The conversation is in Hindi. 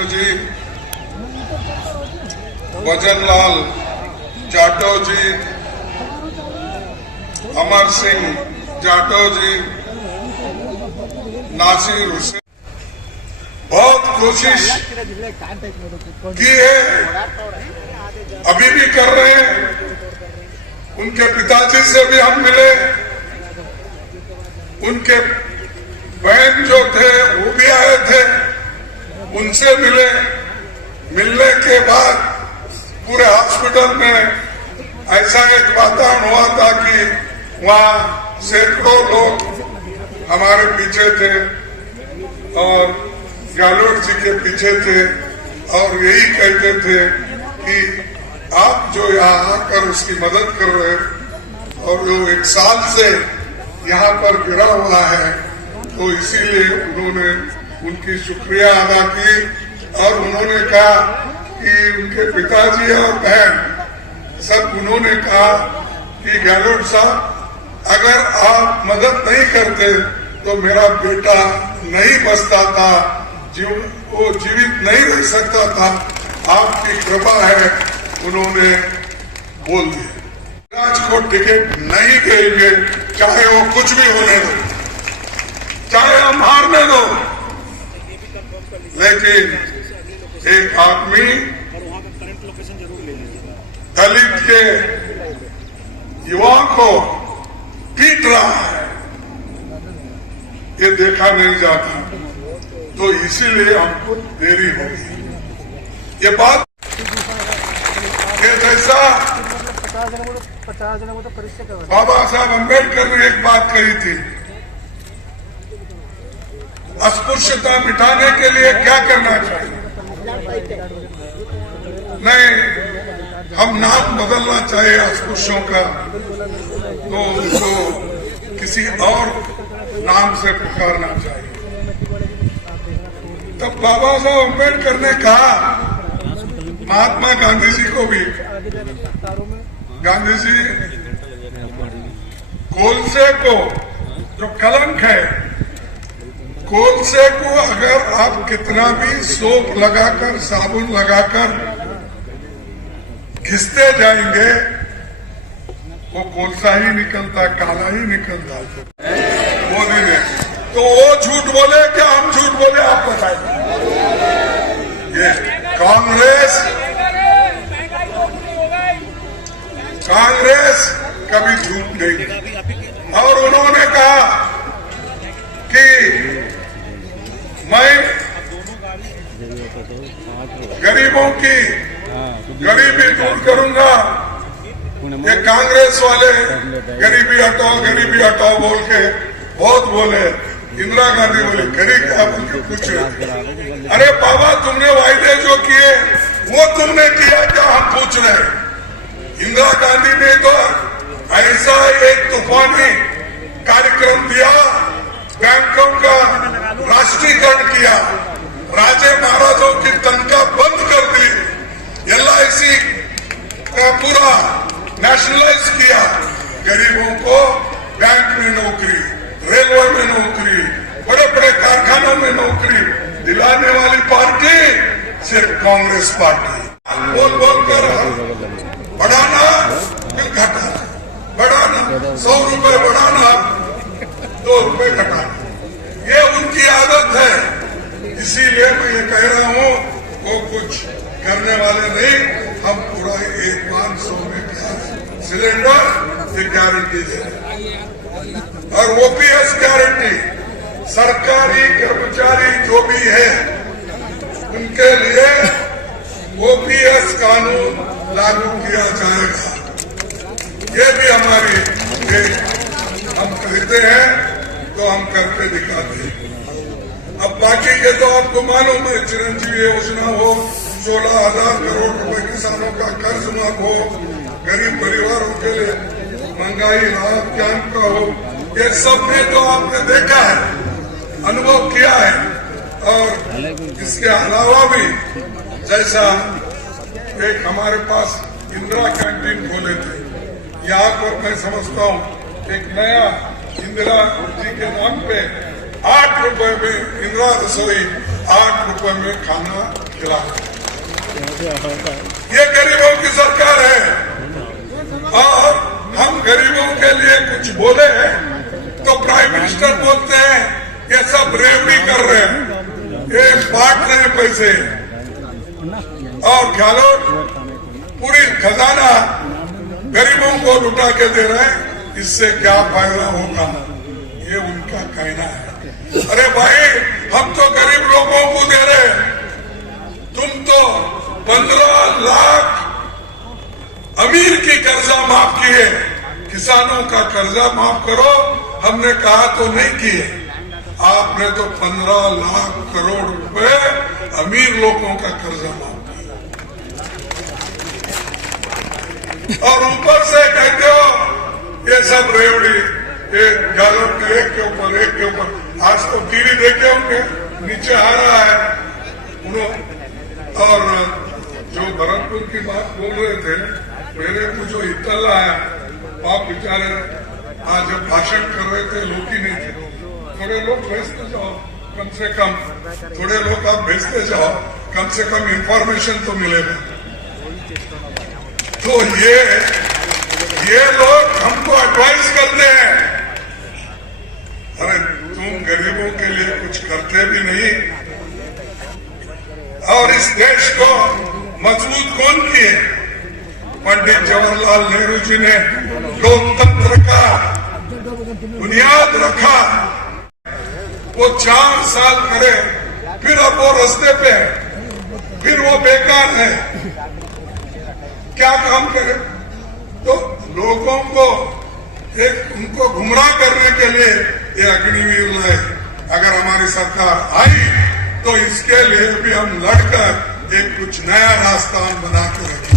कृष्ण जी, वजनलाल जाटव जी, अमर सिंह जाटव जी, नासिर हुसैन, बहुत कोशिश की है, अभी भी कर रहे हैं। उनके पिताजी से भी हम मिले, उनके बहन जो थे वो भी आए थे, उनसे मिले। मिलने के बाद पूरे हॉस्पिटल में ऐसा एक वातावरण हुआ था कि वहां सैकड़ों लोग हमारे पीछे थे और गहलोत जी के पीछे थे और यही कहते थे कि आप जो यहाँ आकर उसकी मदद कर रहे हैं और वो 1 साल से यहाँ पर गिरा हुआ है, तो इसीलिए उन्होंने उनकी शुक्रिया अदा की और उन्होंने कहा कि उनके पिताजी और बहन सब उन्होंने कहा कि गहलोत साहब, अगर आप मदद नहीं करते तो मेरा बेटा नहीं बचता था, वो जीवित नहीं रह सकता था। आपकी कृपा है, उन्होंने बोल दिया। राज को टिकट नहीं देंगे, चाहे वो कुछ भी होने दो, चाहे हम हारने दो, लेकिन एक आदमी दलित के युवा को पीट रहा है, ये देखा नहीं जाता, तो इसीलिए हमको देरी हो गई। ये बात ये जैसा 50 जनों को तो परीक्षा बाबा साहब अम्बेडकर ने एक बात कही थी, अस्पृश्यता मिटाने के लिए क्या करना चाहिए? नहीं, हम नाम बदलना चाहिए अस्पृश्यों का, तो उनको किसी और नाम से पुकारना चाहिए। तब बाबा साहब अम्बेडकर ने कहा महात्मा गांधी जी को भी, गांधी जी कोलसे को, जो कलंक है, कोलसे को अगर आप कितना भी सोप लगाकर, साबुन लगाकर घिसते जाएंगे, वो कोलसा ही निकलता, काला ही निकलता। मोदी ने तो वो झूठ बोले क्या हम झूठ बोले, आप बताइए। ये कांग्रेस कभी झूठ नहीं। और उन्होंने कहा कि मैं गरीबों की गरीबी दूर करूंगा। ये कांग्रेस वाले गरीबी हटाओ बोल के बहुत बोले। इंदिरा गांधी बोले गरीब क्या बोल के पूछ रहे, अरे बाबा तुमने वायदे जो किए वो तुमने किया क्या, हम पूछ रहे हैं। इंदिरा गांधी ने तो ऐसा एक तूफानी कार्यक्रम दिया, बैंकों का राष्ट्रीयकरण किया, राजे महाराजों की तनख्वाह बंद कर दी, LIC का पूरा नेशनलाइज किया, गरीबों को बैंक में नौकरी, रेलवे में नौकरी, बड़े बड़े कारखानों में नौकरी दिलाने वाली पार्टी सिर्फ कांग्रेस पार्टी। बोल बोल कर बढ़ाना फिर घटाना, बढ़ाना 100 रुपए बढ़ाना, 2 रुपए घटाना, ये उनकी आदत है। इसीलिए मैं ये कह रहा हूँ, वो कुछ करने वाले नहीं, हम पूरा 1,500 में सिलेंडर की गारंटी दे रहे हैं। और OPS गारंटी, सरकारी कर्मचारी जो भी है उनके लिए OPS कानून लागू किया जाएगा। ये भी हमारी हम कहते हैं तो हम करके दिखाते हैं। अब बाकी के तो आपको मालूम है, चिरंजीवी योजना हो, 16,000 करोड़ रुपए किसानों का कर्ज माफ हो, गरीब परिवारों के लिए महंगाई राहत कैंप का हो, ये सब में तो आपने देखा है, अनुभव किया है। और इसके अलावा भी जैसा एक हमारे पास इंदिरा कैंटीन खोले थे, यहाँ पर मैं समझता हूँ एक नया इंदिरा जी के नाम पे 8 रुपए में इंदिरा रसोई 8 रुपए में खाना खिला। ये गरीबों की सरकार है और हम गरीबों के लिए कुछ बोले तो प्राइम मिनिस्टर बोलते हैं ये सब रेवड़ी कर रहे हैं, ये बांट रहे हैं पैसे, और गहलोत पूरी खजाना गरीबों को लुटा के दे रहे हैं, इससे क्या फायदा होगा, ये उनका कहना है। अरे भाई हम तो गरीब लोगों को दे रहे हैं, तुम तो 15 लाख अमीर की कर्जा माफ किए, किसानों का कर्जा माफ करो हमने कहा तो नहीं किए, आपने तो 15 लाख करोड़ रुपए अमीर लोगों का कर्जा माफ किया और ऊपर से कहते हो ये सब रेवड़ी, ये गहलोत के एक के ऊपर आज तो टीवी देखे होंगे नीचे आ रहा है और जो भरतपुर की बात बोल रहे थे मेरे को जो इत्तला है आप बेचारे आज जब भाषण कर रहे थे लोग ही नहीं थे, थोड़े लोग भेजते जाओ कम से कम, थोड़े लोग आप भेजते जाओ कम से कम इंफॉर्मेशन तो मिलेगा। तो ये लोग हमको एडवाइस करते हैं, अरे तुम गरीबों के लिए कुछ करते भी नहीं और इस देश को मजबूत कौन किए? पंडित जवाहरलाल नेहरू जी ने लोकतंत्र का बुनियाद रखा, वो 4 साल करे फिर अब वो रास्ते पे है, फिर वो बेकार है, क्या काम करे? तो लोगों को उनको गुमराह करने के लिए ये अग्निवीर लाए। अगर हमारी सरकार आई तो इसके लिए भी हम लड़कर एक कुछ नया रास्ता बना के रखें।